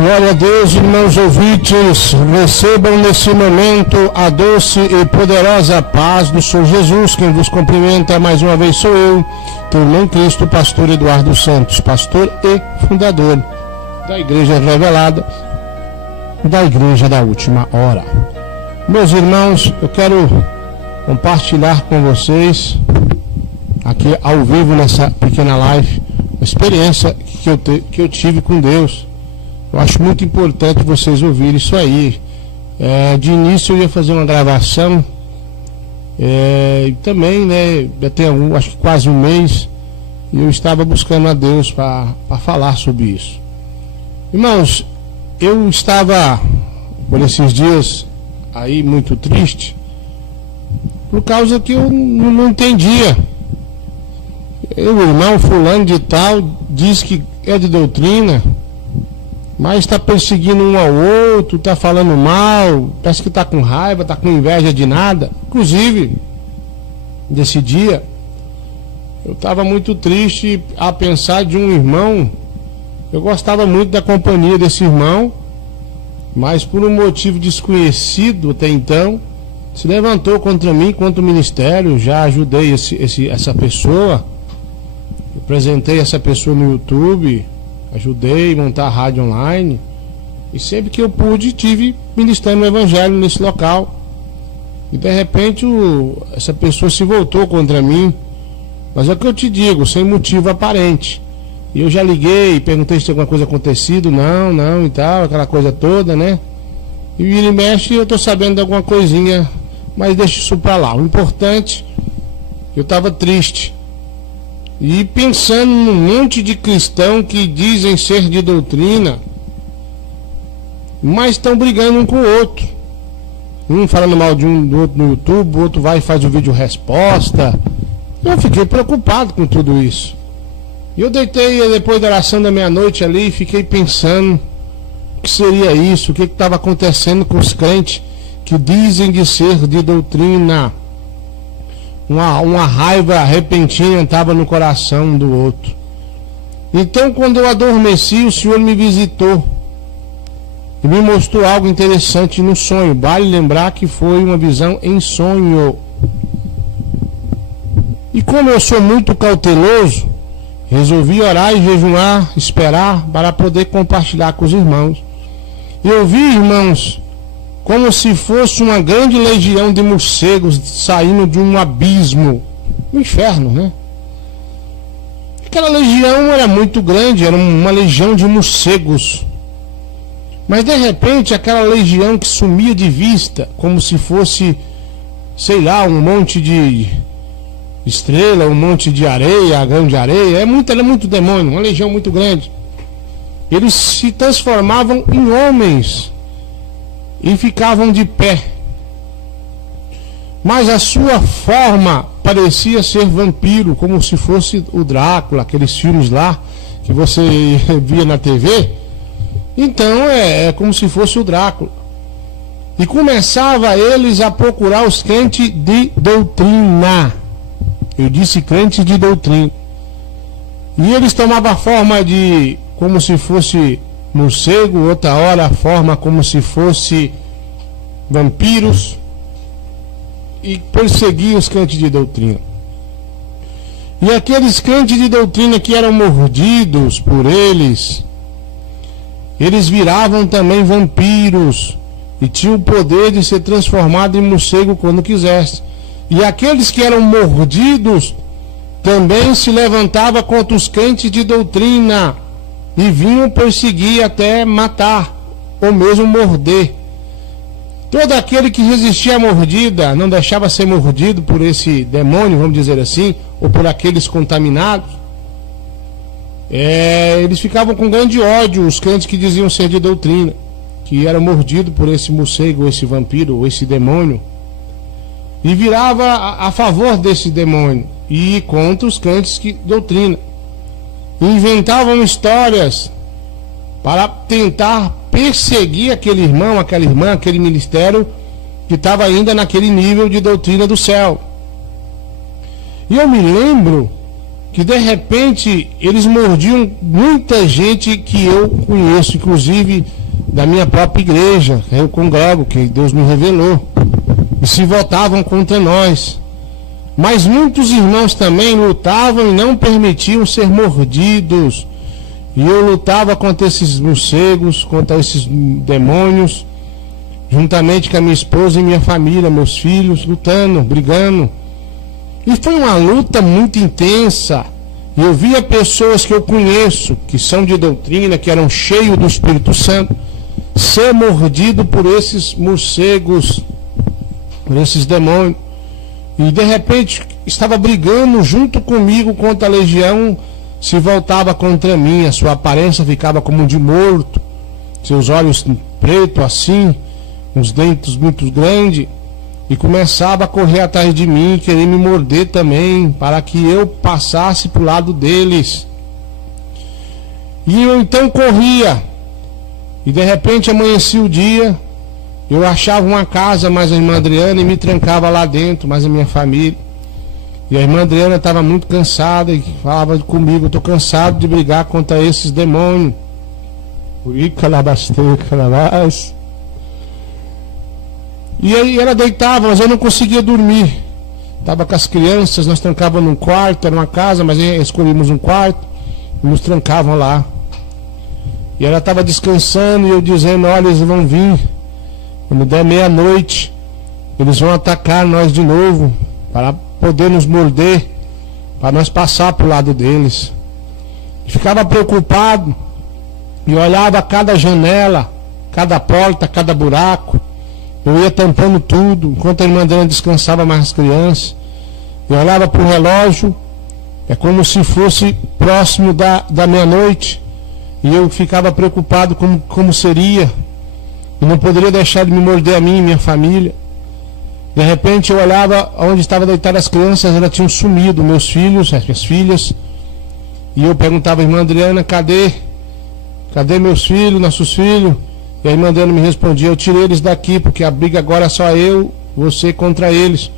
Glória a Deus, irmãos ouvintes, recebam nesse momento a doce e poderosa paz do Senhor Jesus. Quem vos cumprimenta mais uma vez sou eu, teu irmão Cristo, pastor Eduardo Santos, pastor e fundador da Igreja Revelada, da Igreja da Última Hora. Meus irmãos, eu quero compartilhar com vocês, aqui ao vivo nessa pequena live, a experiência que eu tive com Deus. Eu acho muito importante vocês ouvirem isso aí. De início eu ia fazer uma gravação, e também, né, até acho que quase um mês, eu estava buscando a Deus para falar sobre isso. Irmãos, eu estava por esses dias aí muito triste, por causa que eu não entendia. O irmão fulano de tal diz que é de doutrina, mas está perseguindo um ao outro, está falando mal, parece que está com raiva, está com inveja de nada. Inclusive, desse dia, eu estava muito triste a pensar de um irmão. Eu gostava muito da companhia desse irmão, mas por um motivo desconhecido até então, se levantou contra mim, contra o ministério. Já ajudei essa pessoa, apresentei essa pessoa no YouTube, ajudei a montar a rádio online, e sempre que eu pude tive ministrando o evangelho nesse local. E de repente essa pessoa se voltou contra mim, mas é o que eu te digo, sem motivo aparente. E eu já liguei, perguntei se tinha alguma coisa acontecido, não e tal, aquela coisa toda, né? E vira e mexe, eu tô sabendo de alguma coisinha, mas deixa isso pra lá. O importante, eu tava triste e pensando num monte de cristão que dizem ser de doutrina, mas estão brigando um com o outro. Um falando mal de um do outro no YouTube, o outro vai e faz o vídeo resposta. Eu fiquei preocupado com tudo isso. E eu deitei depois da oração da meia-noite ali e fiquei pensando o que seria isso, o que estava acontecendo com os crentes que dizem de ser de doutrina. Uma raiva repentina estava no coração um do outro. Então, quando eu adormeci, o Senhor me visitou e me mostrou algo interessante no sonho. Vale lembrar que foi uma visão em sonho. E como eu sou muito cauteloso, resolvi orar e jejuar, esperar para poder compartilhar com os irmãos. Eu vi, irmãos, como se fosse uma grande legião de morcegos saindo de um abismo, um inferno, né? Aquela legião era muito grande, era uma legião de morcegos. Mas de repente aquela legião que sumia de vista, como se fosse, sei lá, um monte de estrela, um monte de areia, grande areia, era muito demônio, uma legião muito grande. Eles se transformavam em homens e ficavam de pé, mas a sua forma parecia ser vampiro, como se fosse o Drácula, aqueles filmes lá que você via na TV. Então é como se fosse o Drácula. E começava eles a procurar os crentes de doutrina. Eu disse crentes de doutrina. E eles tomavam a forma de como se fosse morcego, outra hora a forma como se fosse vampiros, e perseguia os crentes de doutrina. E aqueles crentes de doutrina que eram mordidos por eles viravam também vampiros e tinham o poder de ser transformado em morcego quando quisesse. E aqueles que eram mordidos também se levantavam contra os crentes de doutrina e vinham perseguir até matar, ou mesmo morder. Todo aquele que resistia à mordida, não deixava ser mordido por esse demônio, vamos dizer assim, ou por aqueles contaminados, eles ficavam com grande ódio, os crentes que diziam ser de doutrina, que eram mordidos por esse morcego, ou esse vampiro, ou esse demônio, e virava a favor desse demônio e contra os crentes de doutrina. Inventavam histórias para tentar perseguir aquele irmão, aquela irmã, aquele ministério que estava ainda naquele nível de doutrina do céu. E eu me lembro que de repente eles mordiam muita gente que eu conheço, inclusive da minha própria igreja, eu congrego, que Deus me revelou, e se voltavam contra nós. Mas muitos irmãos também lutavam e não permitiam ser mordidos. E eu lutava contra esses morcegos, contra esses demônios, juntamente com a minha esposa e minha família, meus filhos, lutando, brigando. E foi uma luta muito intensa. E eu via pessoas que eu conheço, que são de doutrina, que eram cheios do Espírito Santo, ser mordido por esses morcegos, por esses demônios. E de repente estava brigando junto comigo contra a legião, se voltava contra mim, a sua aparência ficava como de morto, seus olhos pretos assim, uns dentes muito grandes, e começava a correr atrás de mim, querer me morder também, para que eu passasse para o lado deles. E eu então corria, e de repente amanhecia o dia, eu achava uma casa mais a irmã Adriana e me trancava lá dentro, mais a minha família. E a irmã Adriana estava muito cansada e falava comigo, eu estou cansado de brigar contra esses demônios. E aí ela deitava, mas eu não conseguia dormir. Estava com as crianças, nós trancávamos num quarto, era uma casa, mas escolhemos um quarto e nos trancavam lá. E ela estava descansando e eu dizendo, olha, eles vão vir. Quando der meia-noite, eles vão atacar nós de novo, para poder nos morder, para nós passar para o lado deles. E ficava preocupado e olhava cada janela, cada porta, cada buraco. Eu ia tampando tudo, enquanto a irmã Adriana descansava mais as crianças. Eu olhava para o relógio, é como se fosse próximo da meia-noite, e eu ficava preocupado como seria. Eu não poderia deixar de me morder a mim e minha família. De repente eu olhava onde estavam deitadas as crianças, elas tinham sumido, meus filhos, as minhas filhas. E eu perguntava à irmã Adriana, cadê meus filhos, nossos filhos? E a irmã Adriana me respondia, eu tirei eles daqui, porque a briga agora é só eu, você contra eles.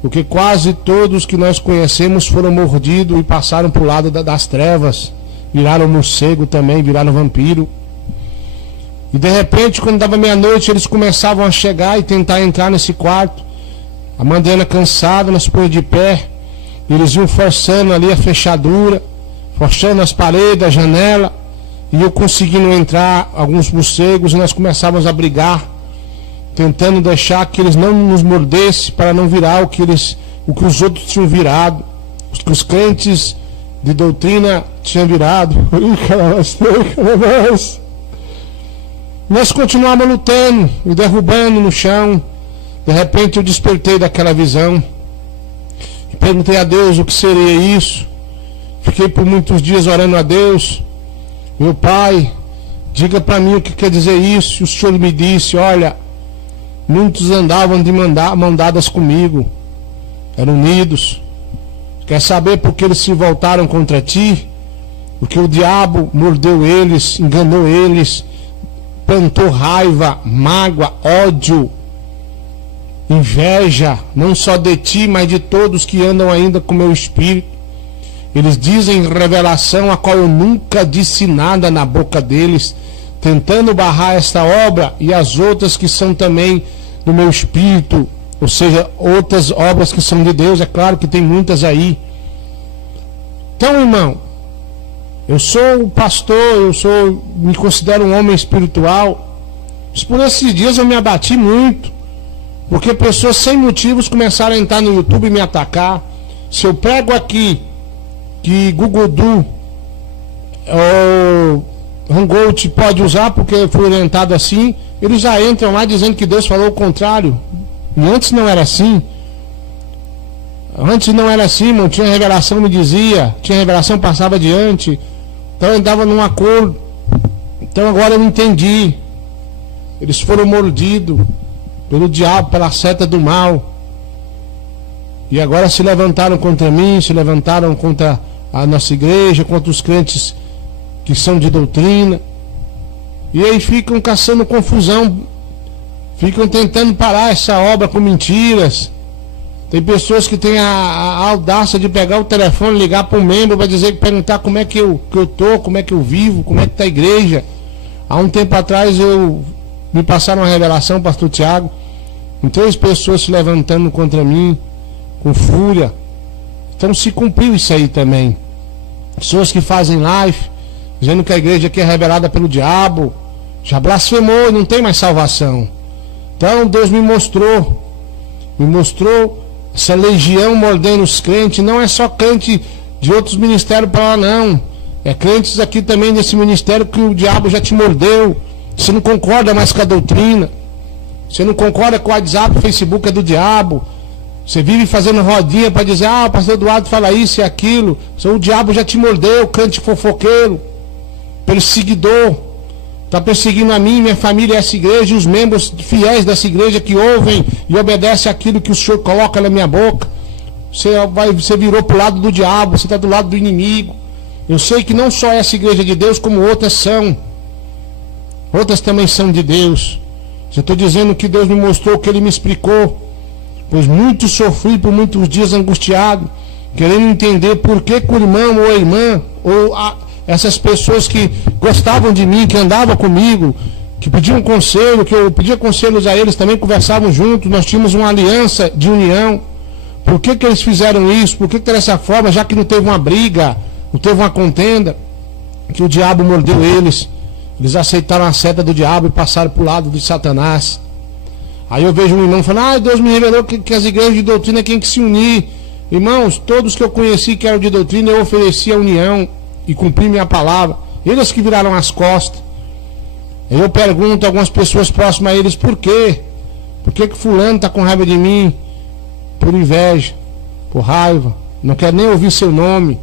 Porque quase todos que nós conhecemos foram mordidos e passaram para o lado das trevas. Viraram morcego também, viraram vampiro. E de repente, quando dava meia-noite, eles começavam a chegar e tentar entrar nesse quarto. A irmã Adriana cansada, nós põe de pé. Eles iam forçando ali a fechadura, forçando as paredes, a janela. E eu conseguindo entrar, alguns morcegos, e nós começávamos a brigar, tentando deixar que eles não nos mordessem, para não virar o que os outros tinham virado, o que os crentes de doutrina tinham virado. Nós continuávamos lutando e derrubando no chão. De repente eu despertei daquela visão e perguntei a Deus o que seria isso. Fiquei por muitos dias orando a Deus. Meu Pai, diga para mim o que quer dizer isso. E o Senhor me disse, olha, muitos andavam de mão dadas comigo, eram unidos. Quer saber por que eles se voltaram contra ti? Porque o diabo mordeu eles, enganou eles, plantou raiva, mágoa, ódio, inveja, não só de ti, mas de todos que andam ainda com meu espírito. Eles dizem revelação a qual eu nunca disse nada na boca deles, tentando barrar esta obra e as outras que são também do meu espírito, ou seja, outras obras que são de Deus. É claro que tem muitas aí. Então, irmão, eu sou pastor, me considero um homem espiritual, mas por esses dias eu me abati muito, porque pessoas sem motivos começaram a entrar no YouTube e me atacar. Se eu prego aqui que Google ou Hangout pode usar porque foi orientado assim, eles já entram lá dizendo que Deus falou o contrário. E antes não era assim. Antes não era assim, irmão. Tinha revelação, me dizia, tinha revelação, passava adiante. Então eu andava num acordo. Então agora eu entendi. Eles foram mordidos pelo diabo, pela seta do mal. E agora se levantaram contra mim, se levantaram contra a nossa igreja, contra os crentes que são de doutrina. E aí ficam caçando confusão, ficam tentando parar essa obra com mentiras, Tem pessoas que têm a audácia de pegar o telefone, ligar para um membro para perguntar como é que eu tô, como é que eu vivo, como é que está a igreja. Há um tempo atrás me passaram uma revelação, pastor Tiago, com 3 pessoas se levantando contra mim, com fúria. Então se cumpriu isso aí também. Pessoas que fazem live, dizendo que a igreja aqui é revelada pelo diabo, já blasfemou e não tem mais salvação. Então Deus me mostrou essa legião mordendo os crentes. Não é só crente de outros ministérios para lá, não. É crentes aqui também nesse ministério que o diabo já te mordeu. Você não concorda mais com a doutrina, você não concorda com o WhatsApp, o Facebook é do diabo. Você vive fazendo rodinha para dizer, o pastor Eduardo fala isso e aquilo. O diabo já te mordeu, crente fofoqueiro, perseguidor. Está perseguindo a mim, minha família, essa igreja, e os membros fiéis dessa igreja que ouvem e obedecem aquilo que o Senhor coloca na minha boca. Você virou para o lado do diabo, você está do lado do inimigo. Eu sei que não só essa igreja de Deus, como outras são. Outras também são de Deus. Eu estou dizendo que Deus me mostrou, que Ele me explicou. Pois muito sofri por muitos dias angustiado, querendo entender por que o irmão ou a irmã, essas pessoas que gostavam de mim, que andavam comigo, que pediam conselho, que eu pedia conselhos a eles, também conversavam juntos, nós tínhamos uma aliança de união. Por que eles fizeram isso? Por que dessa forma, já que não teve uma briga, não teve uma contenda, que o diabo mordeu eles? Eles aceitaram a seta do diabo e passaram para o lado de Satanás. Aí eu vejo um irmão falando, Deus me revelou que as igrejas de doutrina têm que se unir. Irmãos, todos que eu conheci que eram de doutrina, eu ofereci a união e cumpri minha palavra. Eles que viraram as costas. Eu pergunto a algumas pessoas próximas a eles, por quê? Por que fulano está com raiva de mim? Por inveja, por raiva, não quer nem ouvir seu nome.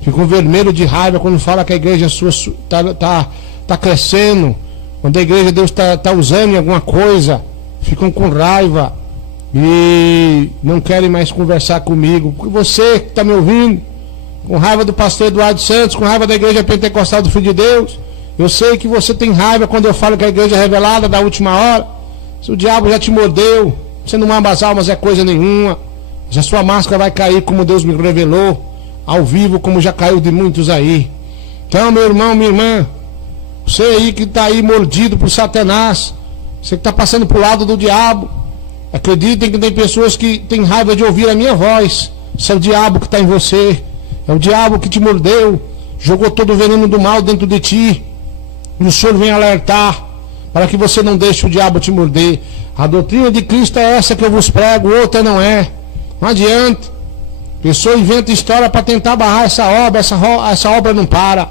Ficam vermelho de raiva quando fala que a igreja sua está crescendo, quando a igreja Deus está usando em alguma coisa. Ficam com raiva e não querem mais conversar comigo. Você que está me ouvindo, com raiva do pastor Eduardo Santos, com raiva da igreja pentecostal do Filho de Deus, eu sei que você tem raiva quando eu falo que a igreja é revelada da última hora. Se o diabo já te mordeu, você não ama as almas é coisa nenhuma. Já sua máscara vai cair como Deus me revelou, ao vivo, como já caiu de muitos aí. Então, meu irmão, minha irmã, você aí que está aí mordido por Satanás, você que está passando para o lado do diabo, acreditem que tem pessoas que têm raiva de ouvir a minha voz. Isso é o diabo que está em você. É o diabo que te mordeu, jogou todo o veneno do mal dentro de ti. E o Senhor vem alertar para que você não deixe o diabo te morder. A doutrina de Cristo é essa que eu vos prego, outra não é. Não adianta. A pessoa inventa história para tentar barrar essa obra. Essa obra não para.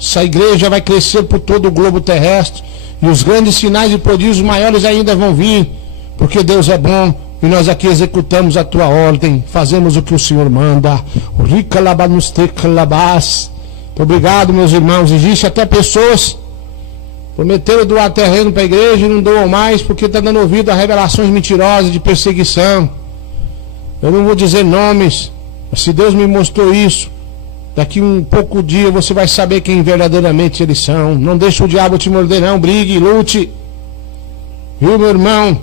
Essa igreja vai crescer por todo o globo terrestre. E os grandes sinais e prodígios maiores ainda vão vir, porque Deus é bom e nós aqui executamos a tua ordem, fazemos o que o Senhor manda. Obrigado, meus irmãos. Existe até pessoas prometeram doar terreno para a igreja e não doam mais porque está dando ouvido a revelações mentirosas de perseguição. Eu não vou dizer nomes, mas se Deus me mostrou isso, daqui um pouco dia você vai saber quem verdadeiramente eles são. Não deixe o diabo te morder não, brigue, lute. Viu, meu irmão?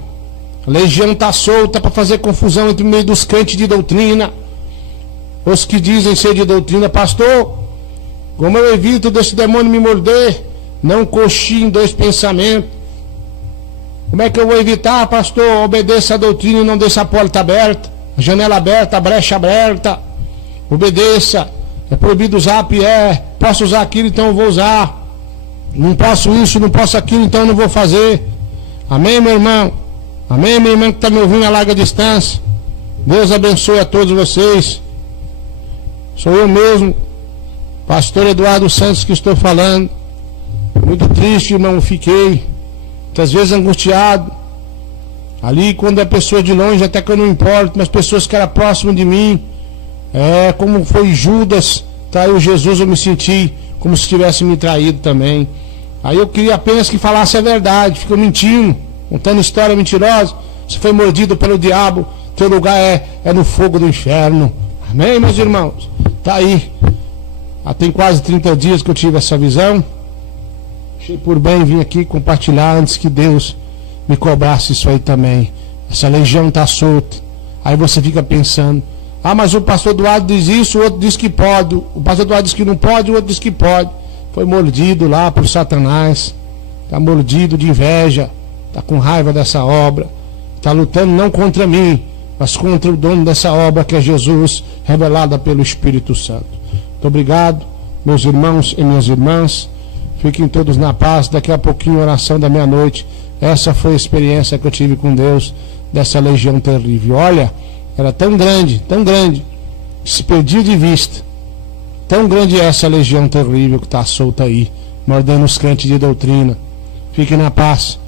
A legião está solta para fazer confusão entre o meio dos crentes de doutrina. Os que dizem ser de doutrina, pastor, como eu evito desse demônio me morder? Não coxie em 2 pensamentos. Como é que eu vou evitar, pastor? Obedeça a doutrina e não deixe a porta aberta, a janela aberta, a brecha aberta. Obedeça. É proibido usar, posso usar aquilo, então eu vou usar. Não posso isso, não posso aquilo, então eu não vou fazer. Amém, meu irmão? Amém, minha irmã que está me ouvindo a larga distância? Deus abençoe a todos vocês. Sou eu mesmo, pastor Eduardo Santos, que estou falando. Muito triste, irmão, fiquei. Muitas vezes angustiado. Ali, quando a pessoa de longe, até que eu não importo, mas pessoas que eram próximas de mim, como foi Judas, traiu Jesus, eu me senti como se tivesse me traído também. Aí eu queria apenas que falasse a verdade, ficou mentindo, contando história mentirosa. Você foi mordido pelo diabo, teu lugar é no fogo do inferno. Amém, meus irmãos? Tá aí. Tem quase 30 dias que eu tive essa visão. Achei por bem vir aqui compartilhar antes que Deus me cobrasse isso aí também. Essa legião está solta. Aí você fica pensando, mas o pastor Eduardo diz isso, o outro diz que pode, o pastor Eduardo diz que não pode, o outro diz que pode. Foi mordido lá por Satanás, está mordido de inveja, está com raiva dessa obra, está lutando não contra mim, mas contra o dono dessa obra, que é Jesus, revelada pelo Espírito Santo. Muito obrigado, meus irmãos e minhas irmãs. Fiquem todos na paz. Daqui a pouquinho, oração da meia-noite. Essa foi a experiência que eu tive com Deus, dessa legião terrível. Olha, era tão grande, se perdia de vista. Tão grande é essa legião terrível que está solta aí, mordendo os crentes de doutrina. Fiquem na paz.